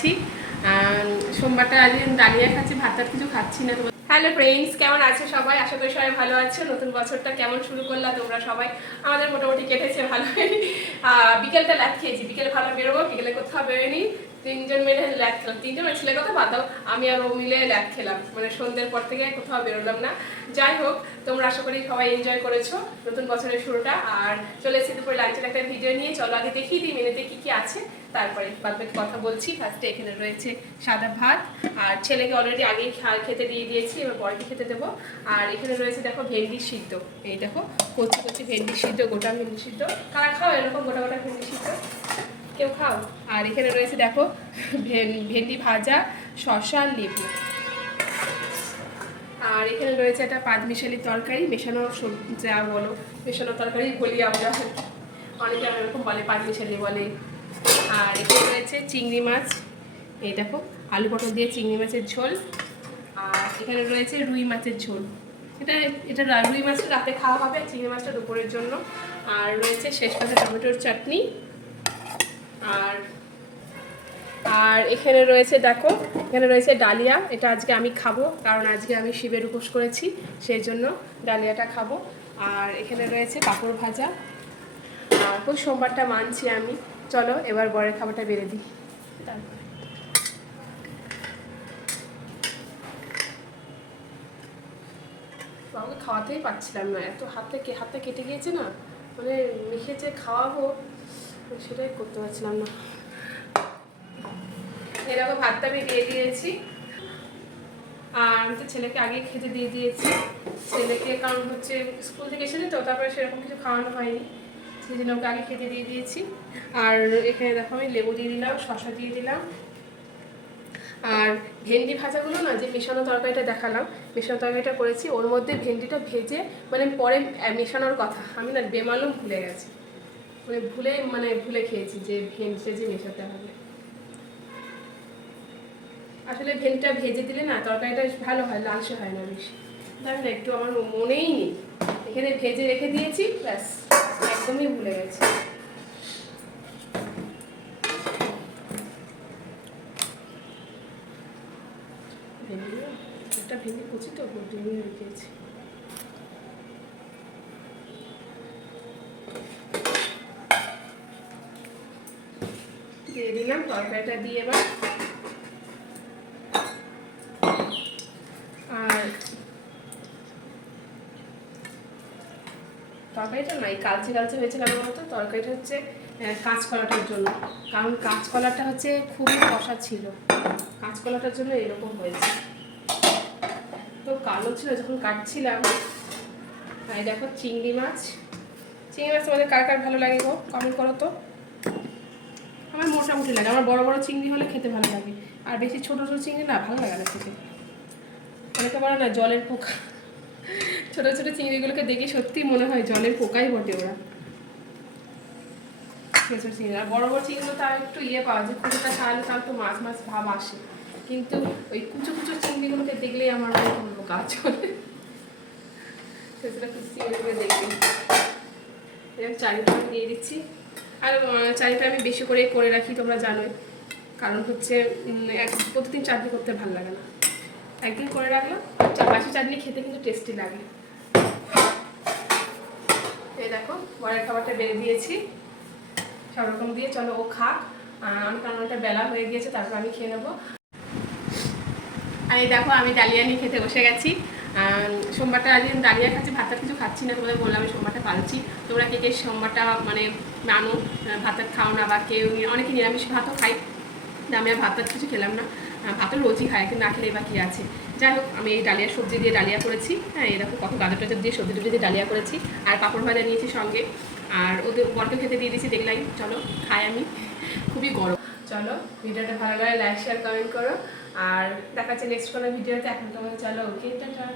গেছি। সোমবারটা আজ ডালিয়া খাচ্ছি, ভাত টাত কিছু খাচ্ছি না। হ্যালো ফ্রেন্ডস, কেমন আছো সবাই? আশা করি সবাই ভালো আছো। নতুন বছরটা কেমন শুরু করলা তোমরা সবাই? আমাদের মোটামুটি কেটেছে ভালোই। বিকেলটা ল্যাদ খেয়েছি, বিকেলে ভালো বেরোবো, বিকেলে কোথাও বেরোয়নি। তিনজন মিলে ল্যাদ খেলাম, তিনজন ছেলে কথা বাদ দাও, আমি আর ও মিলে ল্যাদ খেলাম, মানে সন্ধ্যের পর থেকে কোথাও বেরোলাম না। যাই হোক, তোমরা আশা করি সবাই এনজয় করেছো নতুন বছরের শুরুটা। আর চলে এসেছি দুপুরে লাঞ্চের একটা ভিডিও নিয়ে। চলো আগে দেখিয়ে দিই মেনুতে কি কি আছে, তারপরে বাদবাকি কথা বলছি। ফার্স্টে এখানে রয়েছে সাদা ভাত, আর ছেলেকে অলরেডি আগেই খেতে দিয়ে দিয়েছি, এবার বরকে খেতে দেবো। আর এখানে রয়েছে দেখো ভেন্ডি সিদ্ধ, এই দেখো কচি কচি ভেন্ডি সিদ্ধ, গোটা ভেন্ডি সিদ্ধ। কারা খাও এরকম গোটা গোটা ভেন্ডি সিদ্ধ? কেউ খাও? আর এখানে রয়েছে দেখো ভেন্ডি ভাজা, শসা, লেবু। আর এখানে রয়েছে একটা পাঁচমিশালি তরকারি, মেশানো যা বলো মেশানো তরকারি বলি আমরা, অনেকে এরকম বলে, পাঁচমিশালি বলে। আর এখানে রয়েছে চিংড়ি মাছ, এই দেখো আলু পটল দিয়ে চিংড়ি মাছের ঝোল। আর এখানে রয়েছে রুই মাছের ঝোল, এটা রুই মাছটা রাতে খাওয়া হবে, চিংড়ি মাছটা দুপুরের জন্য। আর রয়েছে শেষ পাশে টমেটোর চাটনি। আর আর এখানে রয়েছে দেখো, এখানে রয়েছে ডালিয়া, এটা আজকে আমি খাবো, কারণ আজকে আমি শিবের উপোস করেছি, সেই জন্য ডালিয়াটা খাবো। আর এখানে রয়েছে পাঁপড় ভাজা। আর খুব সোমবারটা মানছি আমি। চলো এবার বরের খাবারটা বেড়ে দিই। তারপর বাবাকে খাওয়াতেই পারছিলাম না, এত হাতটা কেটে গিয়েছে না, মানে মেখে যে খাওয়াবো সেটাই করতে পারছিলাম না। এরকম ভাতটা আমি দিয়ে দিয়েছি। আর আমি তো ছেলেকে আগে খেতে দিয়ে দিয়েছি, ছেলেকে কারণ হচ্ছে স্কুল থেকে এসেছে তো, তারপরে সেরকম কিছু খাওয়ানো হয়নি, সেই জন্য ওকে আগে খেতে দিয়ে দিয়েছি। আর এখানে দেখো আমি লেবু দিয়ে দিলাম, শসা দিয়ে দিলাম। আর ভেন্ডি ভাজাগুলো না, যে মেশানো তরকারিটা দেখালাম, মেশানো তরকারিটা করেছি, ওর মধ্যে ভেন্ডিটা ভেজে মানে পরে মেশানোর কথা, আমি না বেমালুম ভুলে গেছি, মানে ভুলে খেয়েছি যে ভেন্ডিটা যে মেশাতে হবে। আসলে ভেন্ডিটা ভেজে দিলে না তরকারিটা ভালো হয়, লালচে হয় না বেশি, তাই না? একটু আমার মনেই নেই, এখানে ভেজে রেখে দিয়েছি, ব্যাস একদমই ভুলে গেছি। একটা ভেন্ডি কুচি তো ডিমিয়ে রেখেছি। দিয়ে দিলাম তরকারিটা দিয়ে এবার। আর তরকারিটা নাই কালচে কালচে হয়েছে কেন বলতো? তরকারিটা হচ্ছে কাঁচকলাটার জন্য, কারণ কাঁচকলাটা হচ্ছে খুবই কষা ছিল, কাঁচকলাটার জন্য এরকম হয়েছে। তো কালো ছিল যখন কাটছিলাম। আর দেখো চিংড়ি মাছ তোমাদের কার কার ভালো লাগে গো, কমেন্ট করো তো। আমার মোটামুটি লাগে, আমার বড় বড় চিংড়ি হলে খেতে ভালো লাগে, আর বেশি ছোট ছোট চিংড়ি না ভালো লাগে না খেতে। অনেকে বলে না জলের পোকা, ছোট ছোট চিংড়িগুলোকে দেখে সত্যি মনে হয় জলের পোকাই বটে ওরা। ছোট ছোট চিংড়ি, আর বড় বড় চিংড়িগুলো তার একটু পাওয়া যায়, কুচোটা খাওয়ালে তার তো মাছ মাছ ভাব আসে, কিন্তু ওই কুচো কুচো চিংড়িগুলোকে দেখলেই আমার মনে কোনো কাজ চলে। সেটা কুচো চিংড়িগুলো দেখবে। এরকম চারিটা আমি দিয়ে দিচ্ছি। আর চারিটা আমি বেশি করে রাখি, তোমরা জানোই, কারণ হচ্ছে প্রতিদিন চাটনি করতে ভালো লাগে না, একদিন করে রাখলাম। বাসি চাটনি খেতে কিন্তু টেস্টি লাগে। এই দেখো বরের খাবারটা বেড়ে দিয়েছি সব রকম দিয়ে, চলো ও খাক, আমি কারণ একটা বেলা হয়ে গিয়েছে, তারপর আমি খেয়ে নেবো। আর এই দেখো আমি ডালিয়া নিয়ে খেতে বসে গেছি। সোমবারটা আজ ডালিয়া খাচ্ছি, ভাতটা কিছু খাচ্ছি না, তোমাদের বললাম আমি সোমবারটা পালছি। তোমরা কে সোমবারটা মানে মানো, ভাত খাও না, বা কেউ অনেকে নিরামিষ ভাতও খাই, আমি আর ভাত কিছু খেলাম না, ভাতও রোজই খাই, কিন্তু না খেলে বা কী আছে। যাই হোক, আমি এই ডালিয়া সবজি দিয়ে ডালিয়া করেছি, হ্যাঁ এরকম কত গাজর টাজর দিয়ে সবজি টবজি দিয়ে ডালিয়া করেছি, আর পাঁপড় ভাজা নিয়েছি সঙ্গে। আর ওদের বরকে খেতে দিয়ে দিয়েছি, দেখলাই। চলো খাই আমি, খুবই গরম। চলো ভিডিওটা ভালো লাগে লাইক শেয়ার কমেন্ট করো, আর দেখাচ্ছে নেক্সট কোনো ভিডিওতে। এখন তোমার চলো ওকে টাটা।